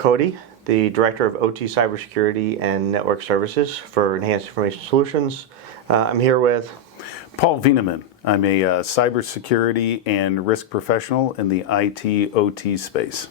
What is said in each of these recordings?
Cody, the Director of OT Cybersecurity and Network Services for Enhanced Information Solutions. I'm here with Paul Wieneman. I'm a cybersecurity and risk professional in the IT OT space.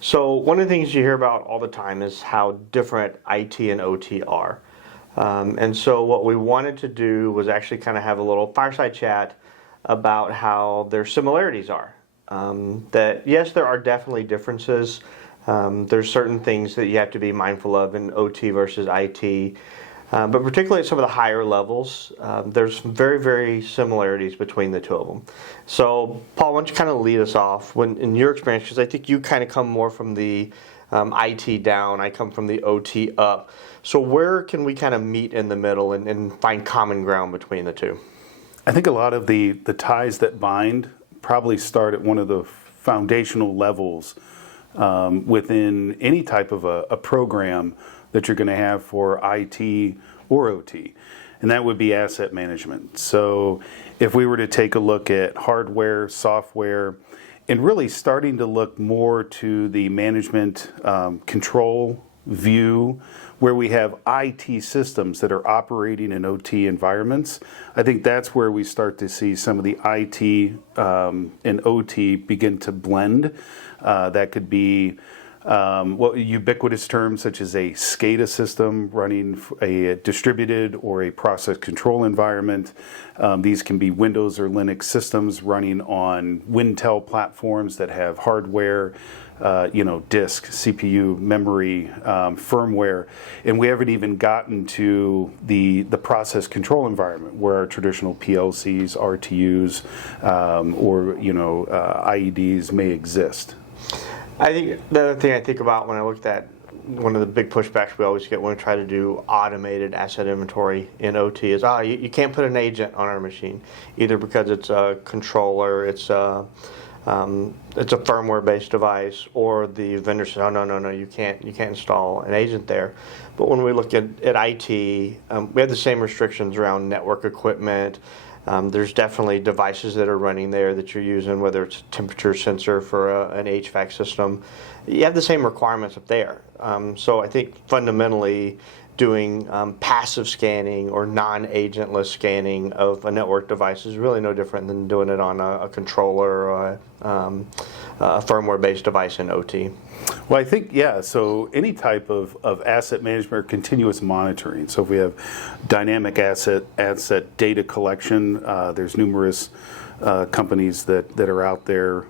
So one of the things you hear about all the time is how different IT and OT are. And so what we wanted to do was actually kind of have a little fireside chat about how their similarities are. That yes, there are definitely differences. There's certain things that you have to be mindful of in OT versus IT. But particularly at some of the higher levels, there's very, very similarities between the two of them. So, Paul, why don't you kind of lead us off in your experience, because I think you kind of come more from the IT down, I come from the OT up. So where can we kind of meet in the middle and find common ground between the two? I think a lot of the ties that bind probably start at one of the foundational levels within any type of a program that you're going to have for IT or OT, and that would be asset management. So if we were to take a look at hardware, software, and really starting to look more to the management control view, where we have IT systems that are operating in OT environments, I think that's where we start to see some of the IT and OT begin to blend. That could be ubiquitous terms such as a SCADA system running a distributed or a process control environment. These can be Windows or Linux systems running on Wintel platforms that have hardware, disk, CPU, memory, firmware, and we haven't even gotten to the process control environment where our traditional PLCs, RTUs, or IEDs may exist. I think the other thing I think about when I looked at one of the big pushbacks we always get when we try to do automated asset inventory in OT is, you can't put an agent on our machine, either because it's a controller, it's a firmware-based device, or the vendor says, oh, no, you can't install an agent there. But when we look at IT, we have the same restrictions around network equipment. There's definitely devices that are running there that you're using, whether it's a temperature sensor for an HVAC system. You have the same requirements up there. So I think fundamentally doing passive scanning or non-agentless scanning of a network device is really no different than doing it on a controller or a firmware-based device in OT. Well, I think, so any type of asset management or continuous monitoring. So if we have dynamic asset data collection, there's numerous companies that are out there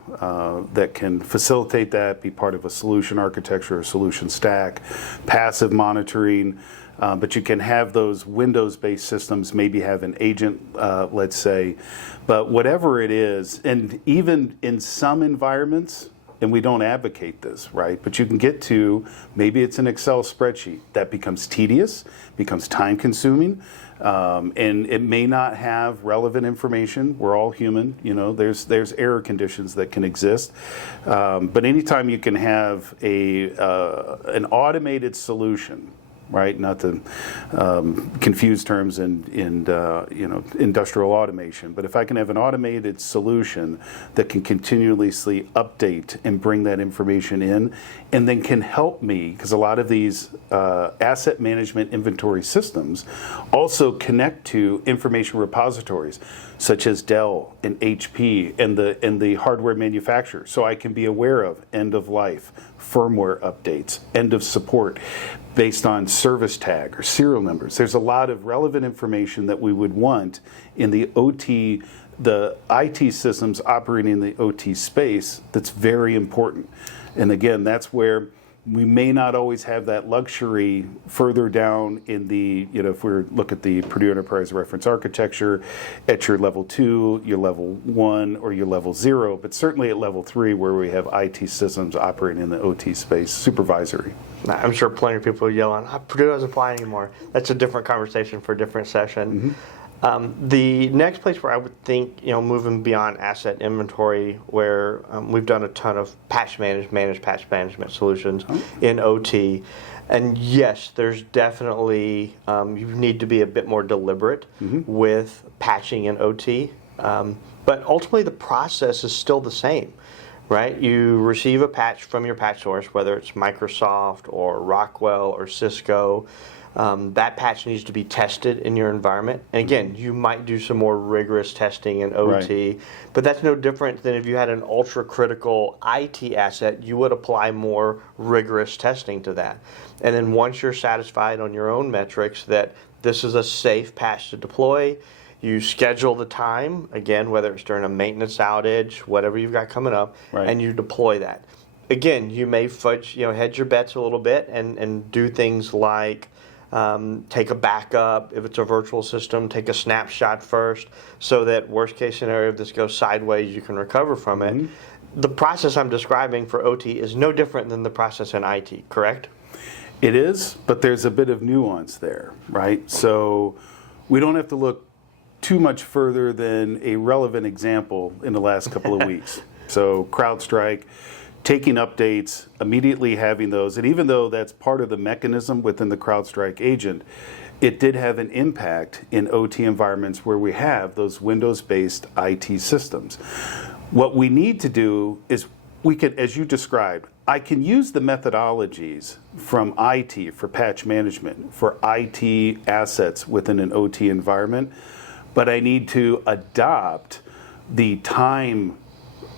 that can facilitate that, be part of a solution architecture or solution stack, passive monitoring. But you can have those Windows-based systems, maybe have an agent, let's say. But whatever it is, and even in some environments, and we don't advocate this, right? But you can get to, maybe it's an Excel spreadsheet. That becomes tedious, becomes time-consuming, and it may not have relevant information. We're all human, there's error conditions that can exist. But anytime you can have an automated solution, right? Not to confuse terms in industrial automation, but if I can have an automated solution that can continuously update and bring that information in, and then can help me, because a lot of these asset management inventory systems also connect to information repositories, such as Dell and HP and the hardware manufacturers, so I can be aware of end of life, firmware updates, end of support, based on service tag or serial numbers. There's a lot of relevant information that we would want in the OT, the IT systems operating in the OT space that's very important. And again, that's where we may not always have that luxury further down in the, if we look at the Purdue Enterprise Reference Architecture at your level 2, your level 1, or your level 0, but certainly at level 3 where we have IT systems operating in the OT space, supervisory. I'm sure plenty of people are yelling, Purdue doesn't apply anymore. That's a different conversation for a different session. Mm-hmm. The next place where I would think, moving beyond asset inventory, where we've done a ton of managed patch management solutions in OT. And yes, there's definitely, you need to be a bit more deliberate with patching in OT. But ultimately the process is still the same. right? You receive a patch from your patch source, whether it's Microsoft or Rockwell or Cisco. That patch needs to be tested in your environment. And again, you might do some more rigorous testing in OT, Right. but that's no different than if you had an ultra critical IT asset, you would apply more rigorous testing to that. And then once you're satisfied on your own metrics that this is a safe patch to deploy, you schedule the time, again, whether it's during a maintenance outage, whatever you've got coming up, Right. and you deploy that. Again, you may hedge your bets a little bit and do things like take a backup. If it's a virtual system, take a snapshot first so that worst case scenario, if this goes sideways, you can recover from it. The process I'm describing for OT is no different than the process in IT, correct? It is, but there's a bit of nuance there, right? So we don't have to look too much further than a relevant example in the last couple of weeks. So CrowdStrike, taking updates, immediately having those, and even though that's part of the mechanism within the CrowdStrike agent, it did have an impact in OT environments where we have those Windows-based IT systems. What we need to do is we can, as you described, I can use the methodologies from IT for patch management, for IT assets within an OT environment, but I need to adopt the time,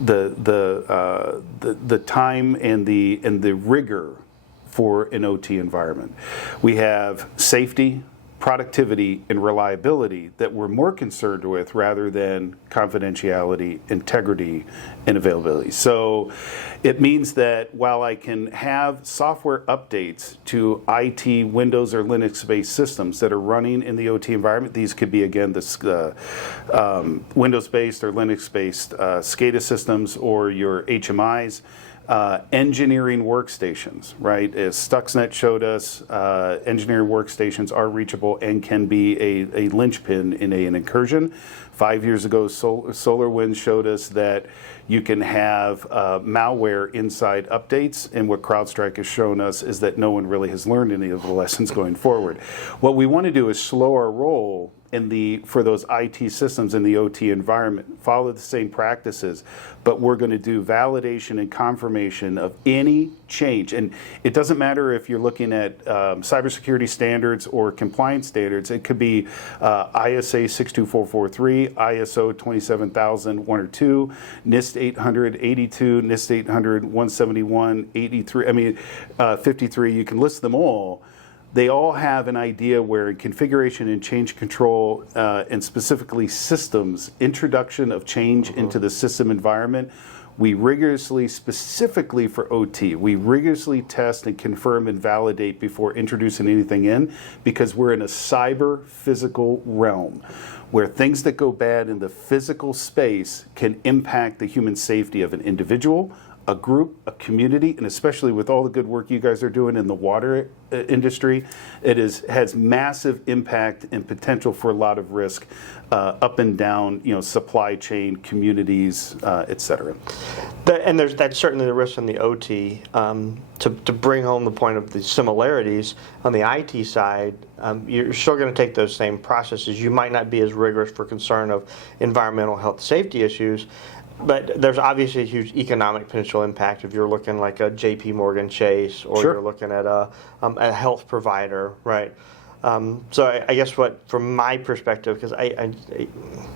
the time and the rigor for an OT environment. We have safety, productivity, and reliability that we're more concerned with rather than confidentiality, integrity, and availability. So it means that while I can have software updates to IT, Windows, or Linux-based systems that are running in the OT environment, these could be, again, the Windows-based or Linux-based SCADA systems or your HMIs, engineering workstations, right? As Stuxnet showed us, engineering workstations are reachable and can be a linchpin in an incursion. 5 years ago, SolarWinds showed us that you can have malware inside updates, and what CrowdStrike has shown us is that no one really has learned any of the lessons going forward. What we want to do is slow our roll for those IT systems in the OT environment, follow the same practices, but we're going to do validation and confirmation of any change. And it doesn't matter if you're looking at cybersecurity standards or compliance standards. It could be ISA 62443, ISO 27001 or 2, NIST 882, NIST 800, 171, 83, 53. You can list them all. They all have an idea where in configuration and change control, and specifically systems, introduction of change into the system environment, we rigorously, specifically for OT, we rigorously test and confirm and validate before introducing anything in, because we're in a cyber physical realm where things that go bad in the physical space can impact the human safety of an individual, a group, a community, and especially with all the good work you guys are doing in the water industry, it has massive impact and potential for a lot of risk up and down, supply chain, communities, et cetera. And that's certainly the risk in the OT. To bring home the point of the similarities, on the IT side, you're still going to take those same processes. You might not be as rigorous for concern of environmental health safety issues, but there's obviously a huge economic potential impact if you're looking like a JP Morgan Chase or Sure. you're looking at a health provider, right? So I guess from my perspective, because I,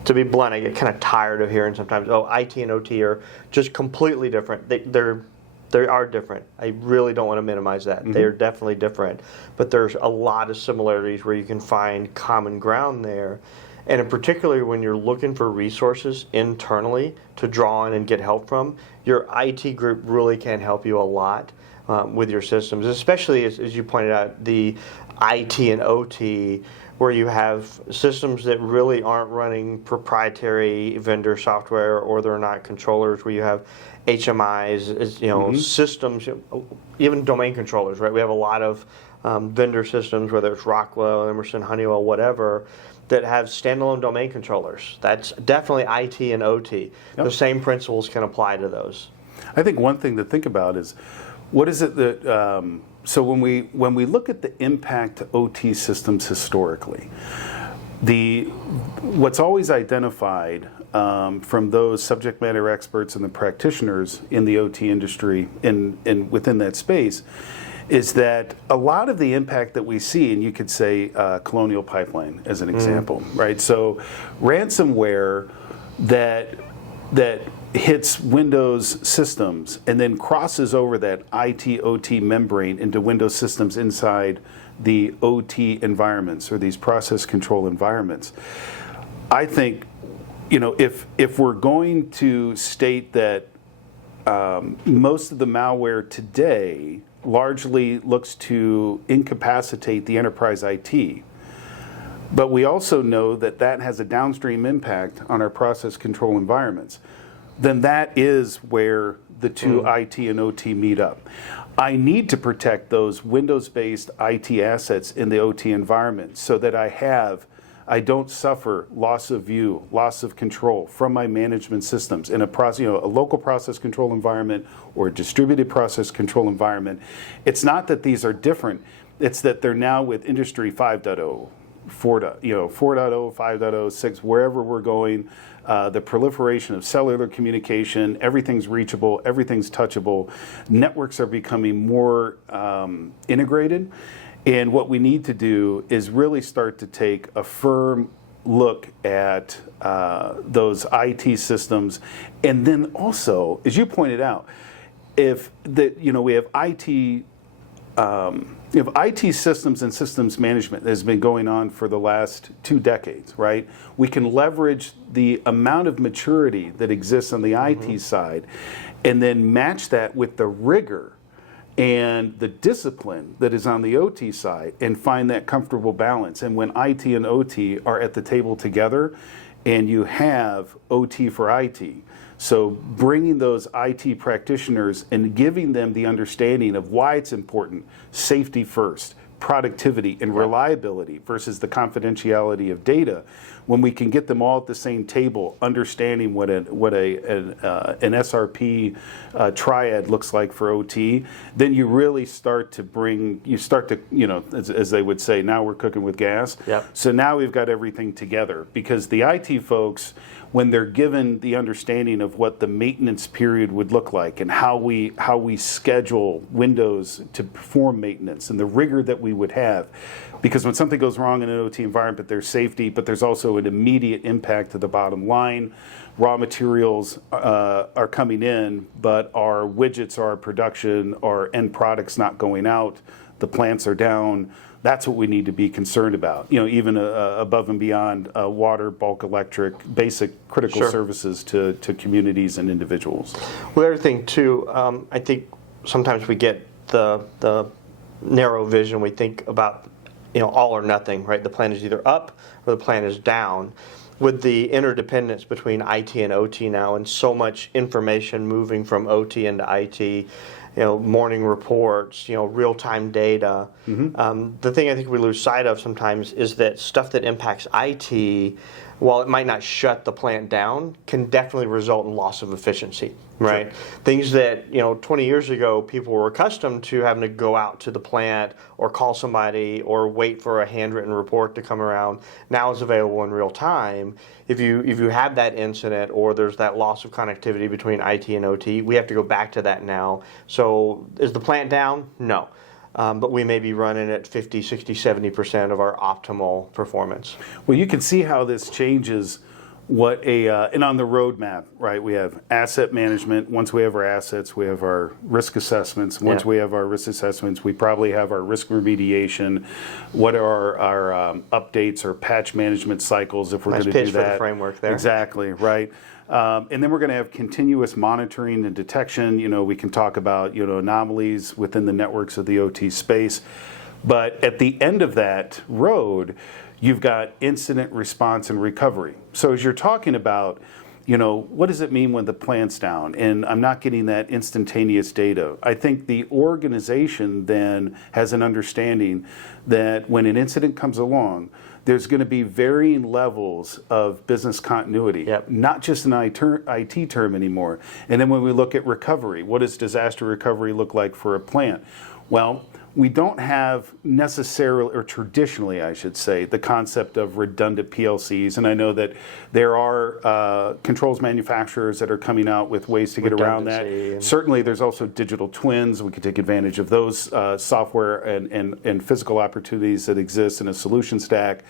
to be blunt, I get kind of tired of hearing sometimes, IT and OT are just completely different. They are different. I really don't want to minimize that. They are definitely different. But there's a lot of similarities where you can find common ground there. And in particular, when you're looking for resources internally to draw on and get help from, your IT group really can help you a lot with your systems, especially as you pointed out, the IT and OT, where you have systems that really aren't running proprietary vendor software or they're not controllers, where you have HMIs, systems, even domain controllers, right? We have a lot of vendor systems, whether it's Rockwell, Emerson, Honeywell, whatever, that have standalone domain controllers. That's definitely IT and OT. Yep. The same principles can apply to those. I think one thing to think about is what is it that so when we look at the impact to OT systems historically, what's always identified from those subject matter experts and the practitioners in the OT industry and within that space is that a lot of the impact that we see, and you could say Colonial Pipeline as an example, right? So ransomware that hits Windows systems and then crosses over that IT/OT membrane into Windows systems inside the OT environments or these process control environments. I think, if we're going to state that most of the malware today largely looks to incapacitate the enterprise IT, but we also know that that has a downstream impact on our process control environments, then that is where the two IT and OT meet up. I need to protect those Windows-based IT assets in the OT environment so that I don't suffer loss of view, loss of control from my management systems in a local process control environment or a distributed process control environment. It's not that these are different, it's that they're now with Industry 5.0, 4.0, 5.0, 6, wherever we're going, the proliferation of cellular communication, everything's reachable, everything's touchable, networks are becoming more integrated. And what we need to do is really start to take a firm look at those IT systems. And then also, as you pointed out, we have IT systems and systems management that has been going on for the last 2 decades, right? We can leverage the amount of maturity that exists on the IT side and then match that with the rigor and the discipline that is on the OT side and find that comfortable balance. And when IT and OT are at the table together and you have OT for IT, so bringing those IT practitioners and giving them the understanding of why it's important, safety first, productivity and reliability versus the confidentiality of data, when we can get them all at the same table, understanding what an SRP triad looks like for OT, then you really start to, as they would say, now we're cooking with gas. Yep. So now we've got everything together because the IT folks, when they're given the understanding of what the maintenance period would look like and how we schedule Windows to perform maintenance and the rigor that we would have, because when something goes wrong in an OT environment, there's safety, but there's also an immediate impact to the bottom line. Raw materials are coming in, but our widgets, our production, our end products not going out, the plants are down. That's what we need to be concerned about. Even above and beyond water, bulk electric, basic critical services to communities and individuals. Well, the other thing too, I think sometimes we get the narrow vision. We think about all or nothing, right? The plan is either up or the plan is down. With the interdependence between IT and OT now, and so much information moving from OT into IT. Morning reports, real-time data. The thing I think we lose sight of sometimes is that stuff that impacts IT, while it might not shut the plant down, can definitely result in loss of efficiency, right? Sure. Things that, 20 years ago, people were accustomed to having to go out to the plant or call somebody or wait for a handwritten report to come around, now is available in real time. If you have that incident or there's that loss of connectivity between IT and OT, we have to go back to that now. So is the plant down? No. But we may be running at 50, 60, 70% of our optimal performance. Well, you can see how this changes and on the roadmap, right, we have asset management. Once we have our assets, we have our risk assessments. Once we have our risk assessments, we probably have our risk remediation. What are our updates or patch management cycles if we're going to do that? Nice pitch for the framework there. Exactly, right. And then we're going to have continuous monitoring and detection. We can talk about anomalies within the networks of the OT space. But at the end of that road, you've got incident response and recovery. So as you're talking about, what does it mean when the plant's down? And I'm not getting that instantaneous data. I think the organization then has an understanding that when an incident comes along, there's going to be varying levels of business continuity, not just an IT term anymore. And then when we look at recovery, what does disaster recovery look like for a plant? Well, we don't have necessarily, or traditionally, I should say, the concept of redundant PLCs. And I know that there are controls manufacturers that are coming out with ways to get around that. Certainly, there's also digital twins. We could take advantage of those software and physical opportunities that exist in a solution stack.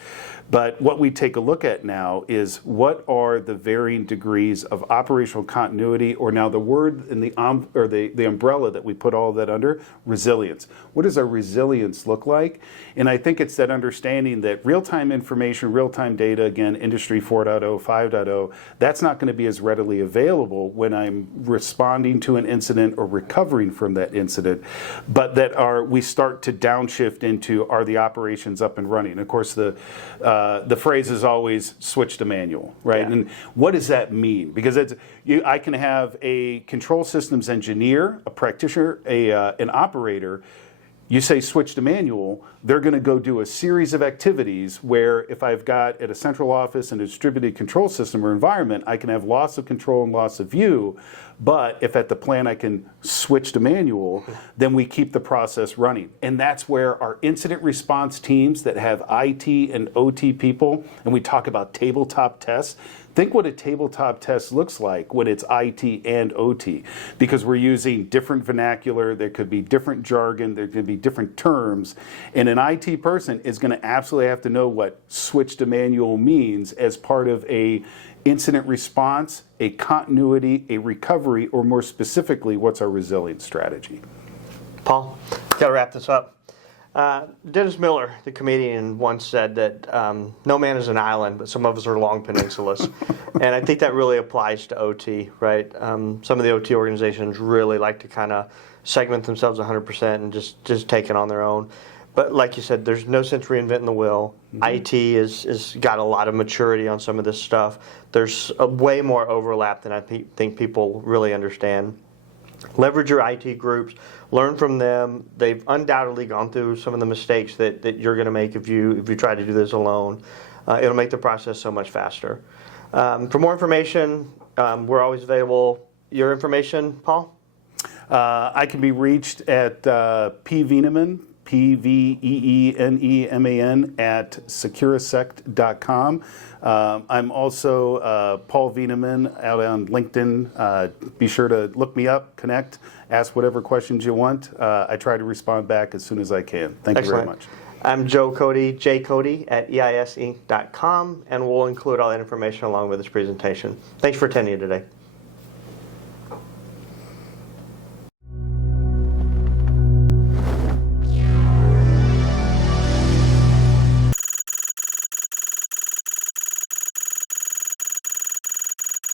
But what we take a look at now is what are the varying degrees of operational continuity, or now the word in the umbrella that we put all of that under, resilience. What does our resilience look like? And I think it's that understanding that real-time information, real-time data, again, Industry 4.0, 5.0, that's not going to be as readily available when I'm responding to an incident or recovering from that incident, but that we start to downshift into, are the operations up and running? Of course, the phrase is always switch to manual, right? Yeah. And what does that mean? Because I can have a control systems engineer, a practitioner, an operator. You say switch to manual, they're going to go do a series of activities where if I've got at a central office and a distributed control system or environment, I can have loss of control and loss of view. But if at the plant I can switch to manual, then we keep the process running. And that's where our incident response teams that have IT and OT people, and we talk about tabletop tests. Think what a tabletop test looks like when it's IT and OT, because we're using different vernacular, there could be different jargon, there could be different terms, and an IT person is going to absolutely have to know what switch to manual means as part of a incident response, a continuity, a recovery, or more specifically, what's our resilience strategy? Paul, got to wrap this up. Dennis Miller, the comedian, once said that no man is an island, but some of us are long peninsulas. And I think that really applies to OT, right? Some of the OT organizations really like to kind of segment themselves 100% and just take it on their own. But like you said, there's no sense reinventing the wheel. Mm-hmm. IT is got a lot of maturity on some of this stuff. There's way more overlap than I think people really understand. Leverage your IT groups, learn from them. They've undoubtedly gone through some of the mistakes that you're going to make if you try to do this alone. It'll make the process so much faster. For more information, we're always available. Your information, Paul? I can be reached at pveeneman, PVEENEMAN at securasect.com. I'm also Paul Vieneman out on LinkedIn. Be sure to look me up, connect, ask whatever questions you want. I try to respond back as soon as I can. Thank you very much. I'm Joe Cody, jcody at eisinc.com, and we'll include all that information along with this presentation. Thanks for attending today.